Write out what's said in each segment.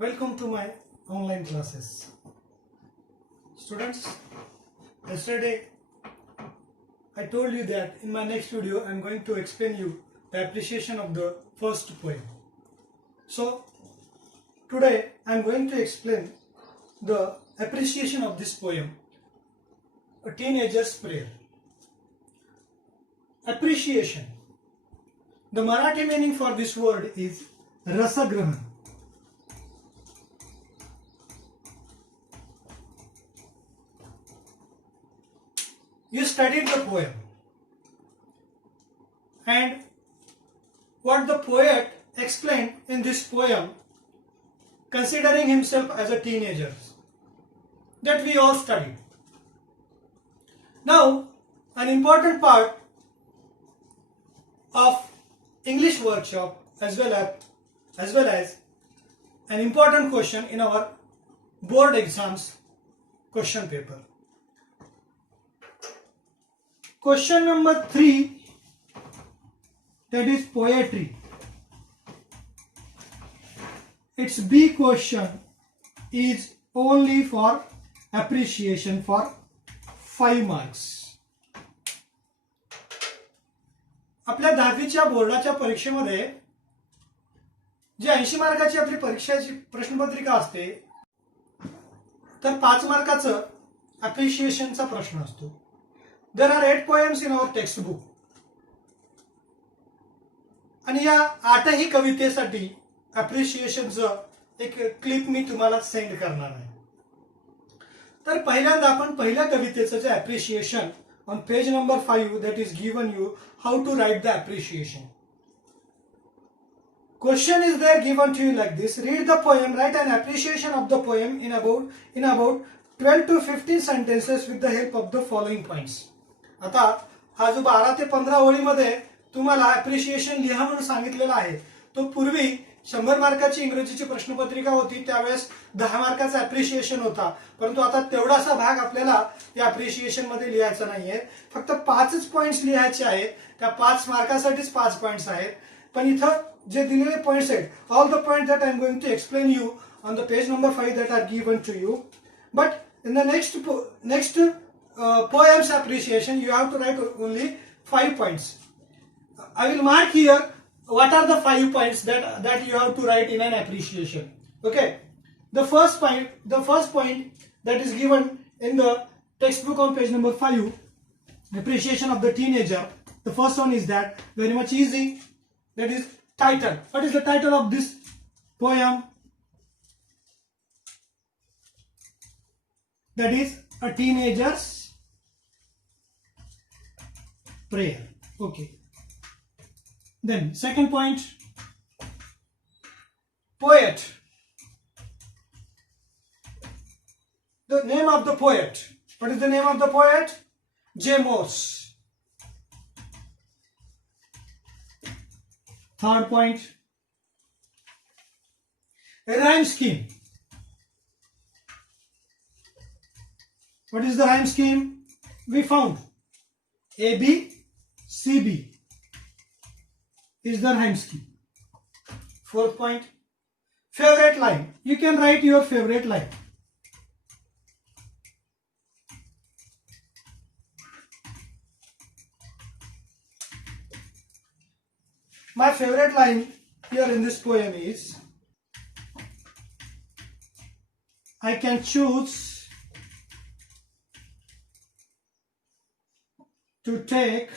Welcome to my online classes. Students, yesterday I told you that in my next video I am going to explain you the appreciation of the first poem. So today I am going to explain the appreciation of this poem, A Teenager's Prayer. Appreciation. The Marathi meaning for this word is rasagrahan. You studied the poem and what the poet explained in this poem, considering himself as a teenager, that we all studied. Now, an important part of English workshop as well as an important question in our board exams question paper. Question number 3, that is poetry. Its B question is only for appreciation for 5 marks. आपल्या 10वीच्या बोर्डाच्या परीक्षेमध्ये जी 80 मार्काची आपली परीक्षेची प्रश्नपत्रिका असते तर 5 मार्काचं अप्रिशिएशनचा प्रश्न असतो. There are 8 poems in our textbook. आणि या 8ही कवितेसाठी अप्रिशिएशनचं एक क्लिप मी तुम्हाला सेंड करणार आहे. तर पहिल्यांदा आपण पहिल्या कवितेचं जे appreciation on page number 5 that is given you how to write the appreciation. Question is there given to you like this: read the poem, write an appreciation of the poem in about 12 to 15 sentences with the help of the following points. आता हा जो 12 ते 15 ओळीमध्ये तुम्हाला appreciation लिहा म्हणून सांगितलेला आहे तो पूर्वी 100 मार्काची इंग्रजीची प्रश्नपत्रिका होती त्यावेळेस 10 मार्काचा अप्रिशिएशन होता, परंतु आता तेवढासा भाग आपल्याला या अप्रिशिएशन मध्ये लिहायचा नाहीये. फक्त 5च पॉइंट्स लिहायचे आहेत. त्या 5 मार्कासाठीच 5 पॉइंट्स आहेत. पण इथं जे दिलेले पॉइंट्स आहेत, all the point that I am going to explain you on the page number 5 that are given to you. But in the next poem's appreciation you have to write only 5 points. I will mark here what are the 5 points that you have to write in an appreciation. Okay, the first point that is given in the textbook on page number 5, appreciation of the teenager. The first one is that very much easy, that is title. What is the title of this poem? That is A Teenager's Prayer. Okay. Then second point, poet. The name of the poet. What is the name of the poet? J. Morse. Third point, a rhyme scheme. What is the rhyme scheme? We found AB, CB is the rhyme scheme. Fourth point, favorite line. You can write your favorite line. My favorite line here in this poem is, I can choose to take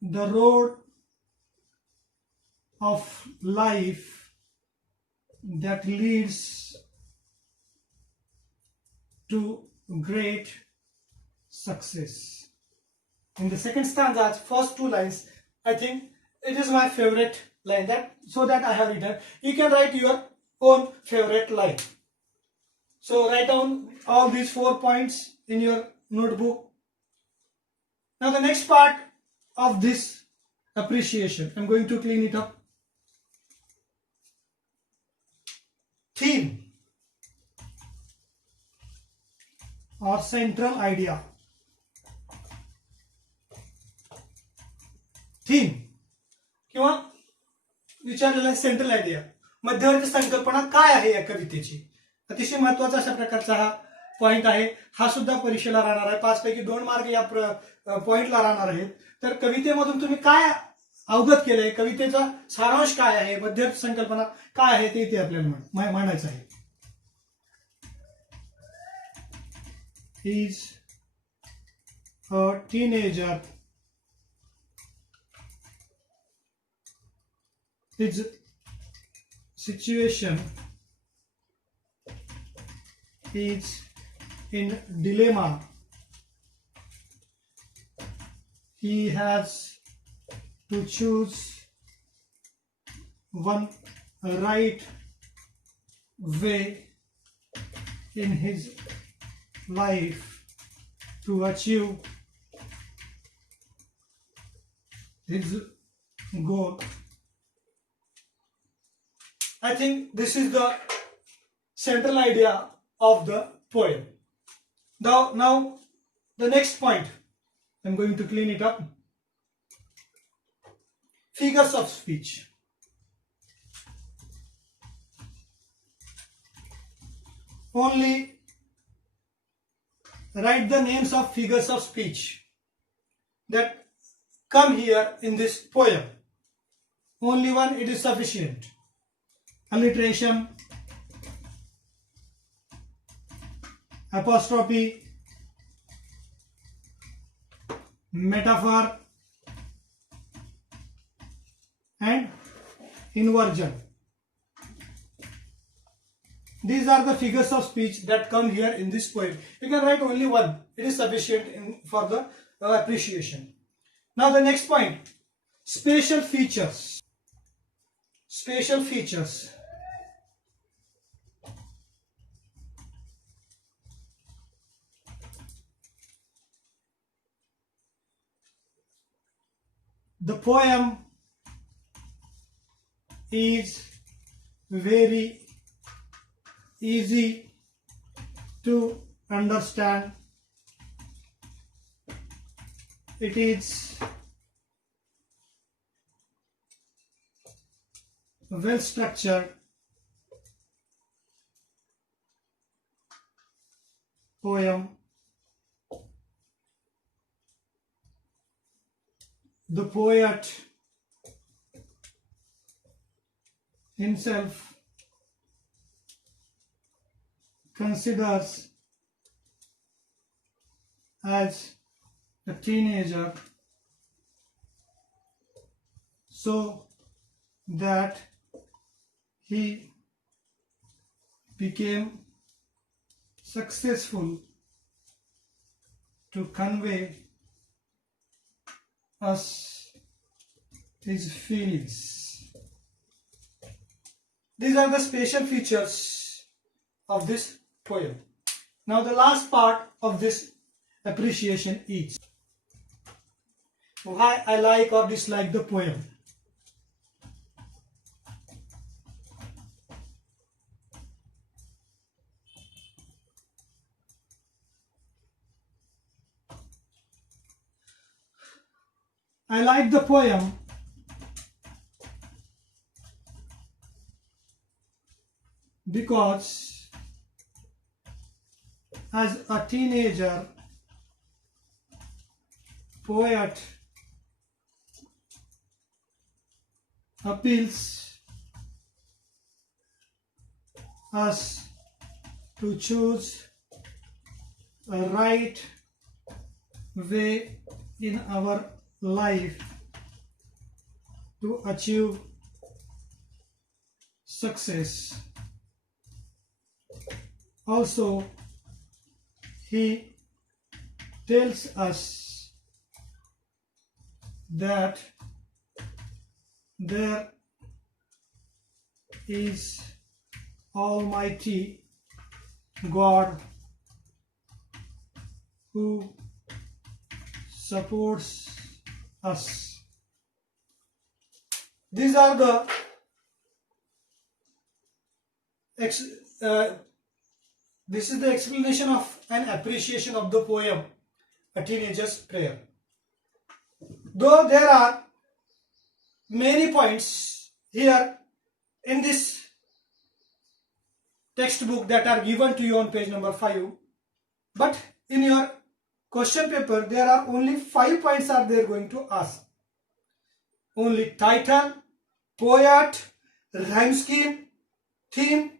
the road of life that leads to great success. In the second stanza, first 2 lines, I think it is my favorite line, that I have written. You can write your own favorite line. So write down all these 4 points in your notebook. Now the next part of this appreciation, I'm going to clean it up. Theme or central idea. Theme. किंवा विचारलेला central idea, मध्यवर्ती संकल्पना काय आहे या कवितेची. अतिशय महत्वाचा अशा प्रकारचा हा पॉइंट आहे. हा सुद्धा परीक्षेला राहणार आहे. 5 पैकी 2 मार्क या पॉइंटला राहणार आहेत. तर कवितेमधून तुम्ही काय अवगत केलंय, कवितेचा सारांश काय आहे, मध्यवर्ती संकल्पना काय आहे ते इथे आपल्याला मांडायचं आहे. Is a teenager his situation is in dilemma. He has to choose one right way in his life to achieve his goal. I think this is the central idea of the poem. Now the next point, I'm going to clean it up. Figures of speech. Only write the names of figures of speech that come here in this poem. Only one, it is sufficient. Alliteration, apostrophe, metaphor, and inversion. These are the figures of speech that come here in this poem. You can write only one. It is sufficient for the appreciation. Now the next point, special features. Special features. The poem is very easy to understand. It is well structured poem. The poet himself considers as a teenager, so that he became successful to convey us his feelings. These are the special features of this poem. Now the last part of this appreciation is why I like or dislike the poem. I like the poem because as a teenager, poet appeals us to choose a right way in our life to achieve success. Also, he tells us that there is Almighty God who supports us. These are the this is the explanation of an appreciation of the poem A Teenager's Prayer. Though there are many points here in this textbook that are given to you on page number 5, but in your question paper there are only 5 points are they going to ask. Only title, poet, rhyme scheme, theme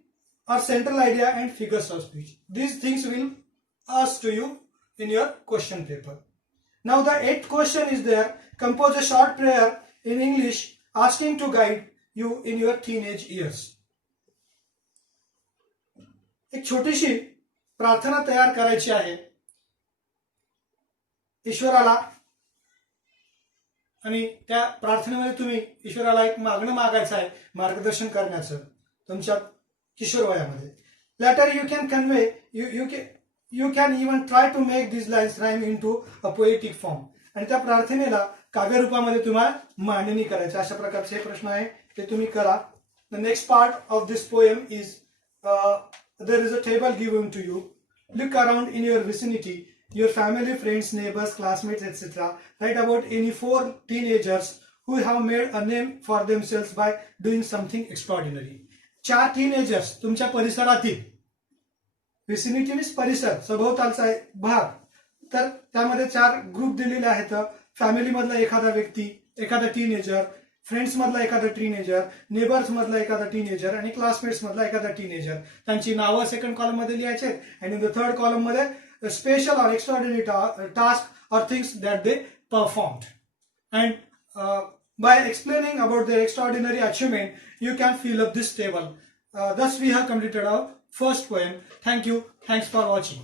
or central idea and figures of speech. These things will ask to you in your question paper. Now the 8th question is there. Compose a short prayer in English asking to guide you in your teenage years. एक छोटीशी प्रार्थना तयार करायची आहे ईश्वराला, आणि त्या प्रार्थनेमध्ये तुम्ही ईश्वराला एक मागणं मागायचं आहे मार्गदर्शन करण्याचं तुमच्या किशोर वयामध्ये. Later you can convey you can even try to make this lines rhyme into a poetic form. आणि त्या प्रार्थनेला काव्यरूपामध्ये तुम्हाला मांडणी करायची. अशा प्रकारचे हे प्रश्न आहे ते तुम्ही करा. The next part of this poem is there is a table given to you. Look around in your vicinity, your family, friends, neighbors, classmates, etc. Write about any 4 teenagers who have made a name for themselves by doing something extraordinary. 4 teenagers तुमच्या परिसरातील, vicinity means परिसर, सभोवतालचा भाग, तर त्यामध्ये 4 group दिलेले आहेत. Family मधला एखादा व्यक्ती, एखादा टीनेजर, फ्रेंड्स मधला एखादा टीनेजर, नेबर्स मधला एखादा टीनेजर आणि क्लासमेट्स मधला एखादा टीनेजर. त्यांची नावं सेकंड कॉलम मध्ये लिहायचे आणि इन द थर्ड कॉलम मध्ये स्पेशल और एक्स्ट्राऑर्डिनरी टास्क और things that they performed. And by explaining about their extraordinary achievement, you can fill up this table. Thus we have completed our first poem. Thank you. Thanks for watching.